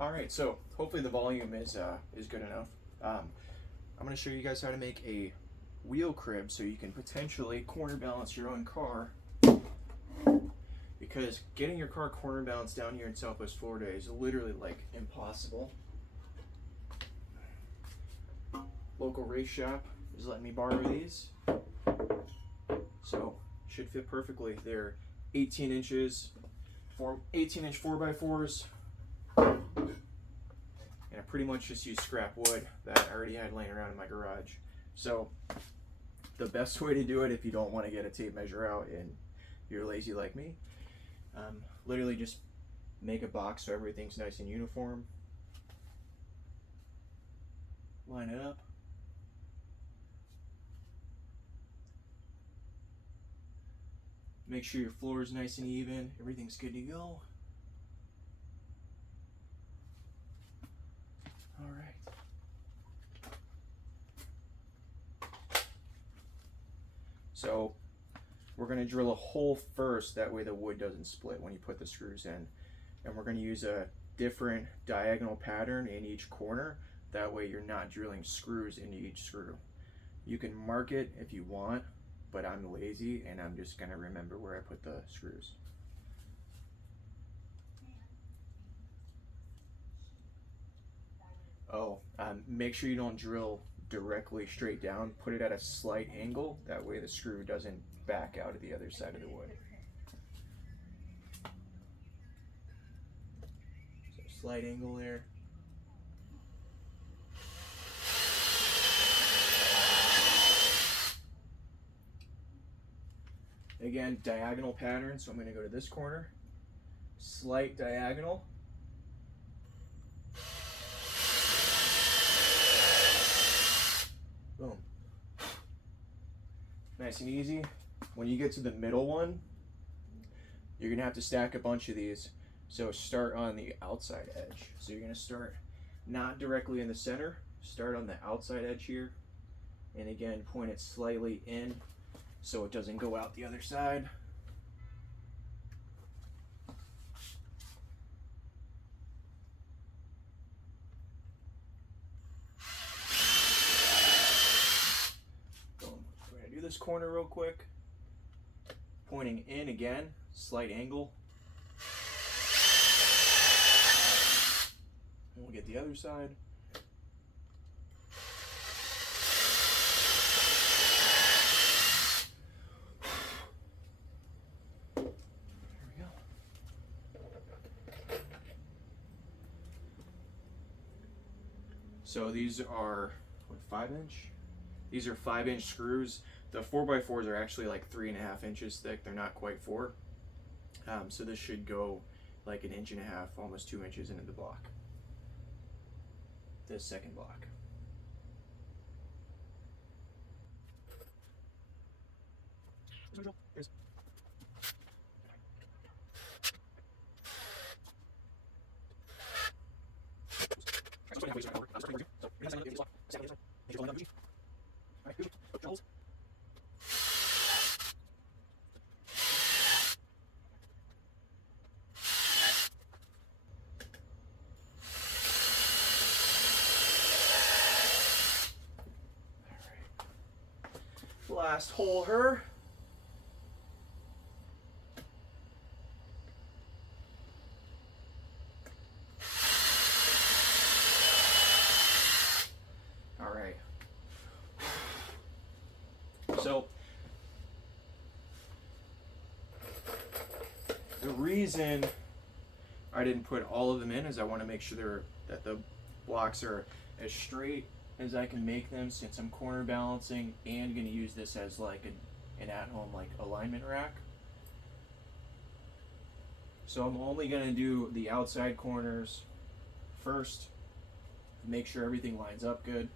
All right, so hopefully the volume is good enough. I'm going to show you guys how to make a wheel crib so you can potentially corner balance your own car, because getting your car corner balanced down here in Southwest Florida is literally like impossible. Local race shop is letting me borrow these, so should fit perfectly. They're 18 inches, 18-inch 4x4s. And I pretty much just used scrap wood that I already had laying around in my garage. So the best way to do it, if you don't want to get a tape measure out and you're lazy like me, literally just make a box so everything's nice and uniform. Line it up. Make sure your floor is nice and even. Everything's good to go. All right. So we're going to drill a hole first, that way the wood doesn't split when you put the screws in. And we're going to use a different diagonal pattern in each corner. That way you're not drilling screws into each screw. You can mark it if you want, but I'm lazy and I'm just going to remember where I put the screws. Oh, make sure you don't drill directly straight down. Put it at a slight angle. That way the screw doesn't back out of the other side of the wood. So slight angle there. Again, diagonal pattern. So I'm going to go to this corner. Slight diagonal. Boom. Nice and easy. When you get to the middle one, you're gonna have to stack a bunch of these. So start on the outside edge. So you're gonna start not directly in the center, start on the outside edge here. And again, point it slightly in so it doesn't go out the other side. This corner real quick, pointing in again, slight angle, and we'll get the other side. There we go. So these are what, 5-inch? These are 5-inch screws. The 4x4s are actually like 3.5 inches thick. They're not quite 4. So this should go like 1.5 inches, almost 2 inches into the block. This second block. Last hole her. All right. So the reason I didn't put all of them in is I want to make sure that the blocks are as straight as I can make them, since I'm corner balancing and going to use this as like an at-home like alignment rack. So I'm only going to do the outside corners first, make sure everything lines up good,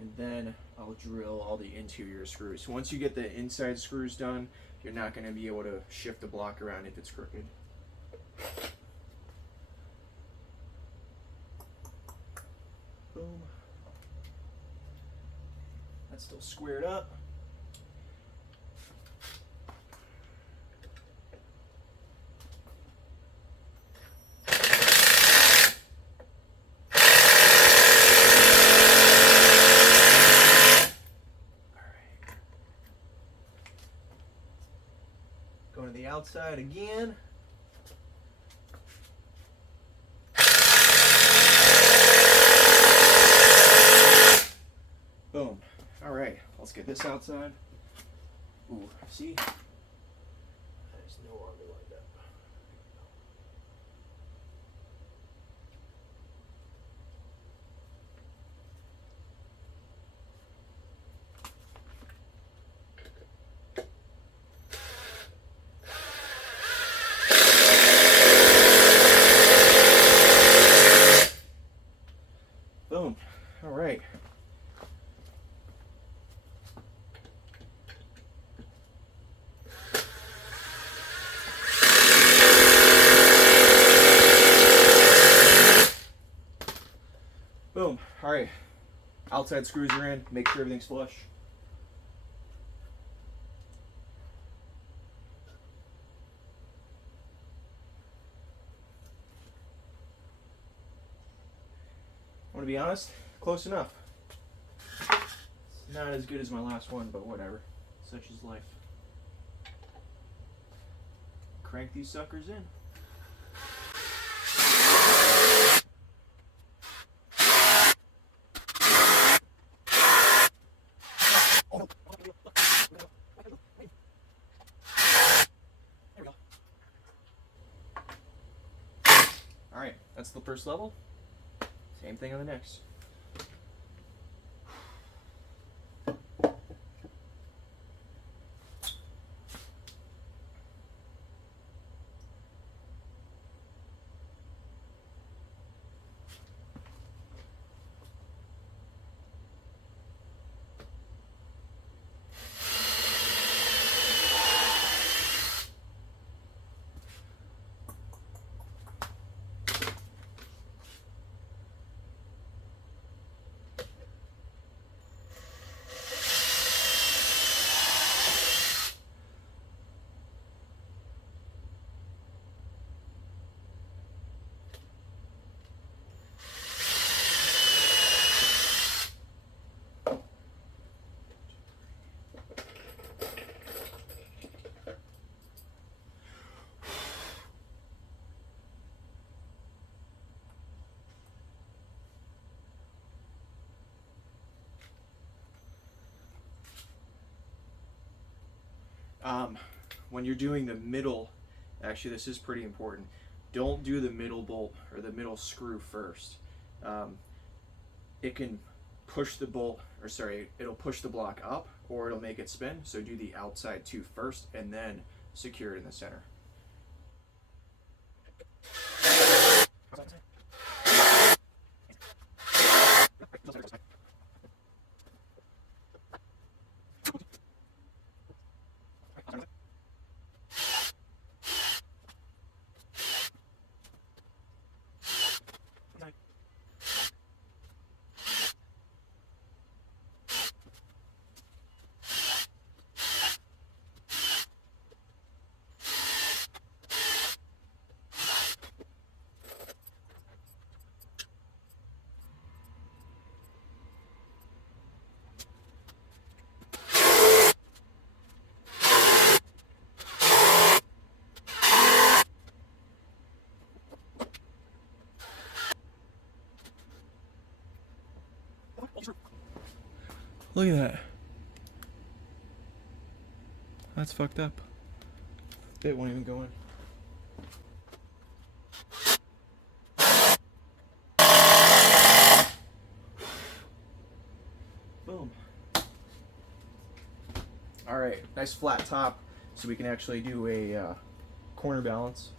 and then I'll drill all the interior screws. Once you get the inside screws done, you're not going to be able to shift the block around if it's crooked. Boom. That's still squared up. Going to the outside again. Boom. All right, let's get this outside. Ooh, see? There's no longer lined up. Boom. All right. Boom. All right. Outside screws are in. Make sure everything's flush. I want to be honest, close enough. It's not as good as my last one, but whatever. Such is life. Crank these suckers in. Alright, that's the first level. Same thing on the next. When you're doing the middle, actually this is pretty important, don't do the middle bolt or the middle screw first. It can push the bolt, or sorry, it'll push the block up or it'll make it spin, so do the outside two first and then secure it in the center. Look at that. That's fucked up. Bit won't even go in. Boom. Alright, nice flat top so we can actually do a corner balance.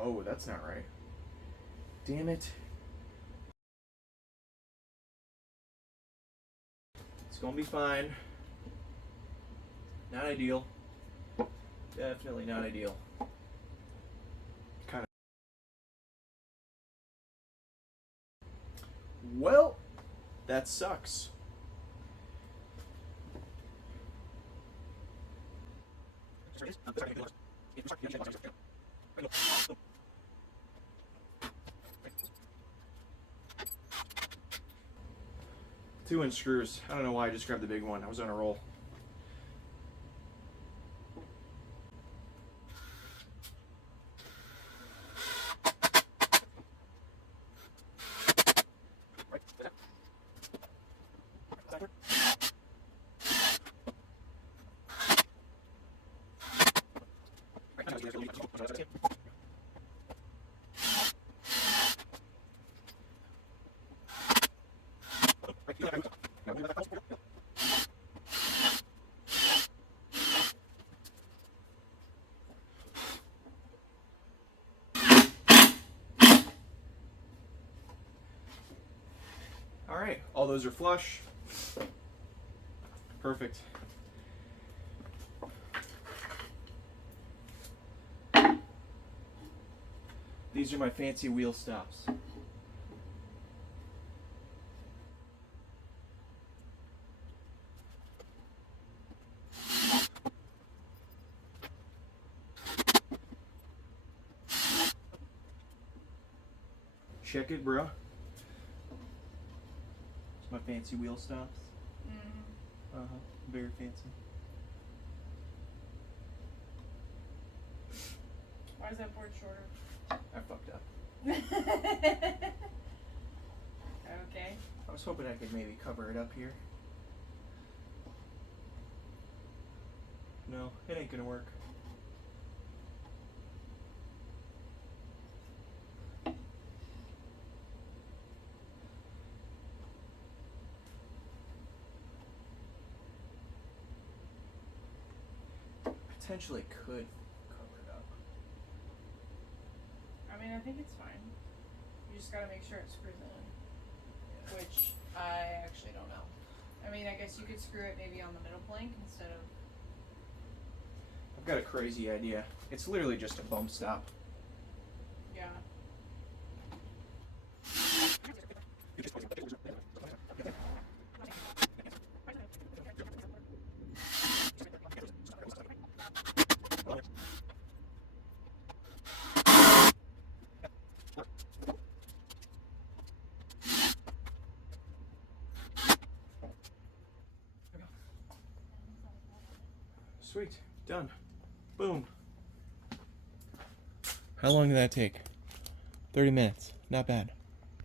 Oh, that's not right. Damn it. It's gonna be fine. Not ideal. Definitely not ideal. Kind of. Well, that sucks. 2-inch screws. I don't know why I just grabbed the big one. I was on a roll. All right, all those are flush. Perfect. These are my fancy wheel stops. Check it, bro. It's my fancy wheel stops. Mm-hmm. Very fancy. Why is that board shorter? I fucked up. Okay. I was hoping I could maybe cover it up here. No, it ain't gonna work. Potentially could cover it up. I mean, I think it's fine. You just gotta make sure it screws in, which I actually don't know. I mean, I guess you could screw it maybe on the middle plank instead of. I've got a crazy idea. It's literally just a bump stop. Yeah. Sweet, done. Boom. How long did that take? 30 minutes. Not bad.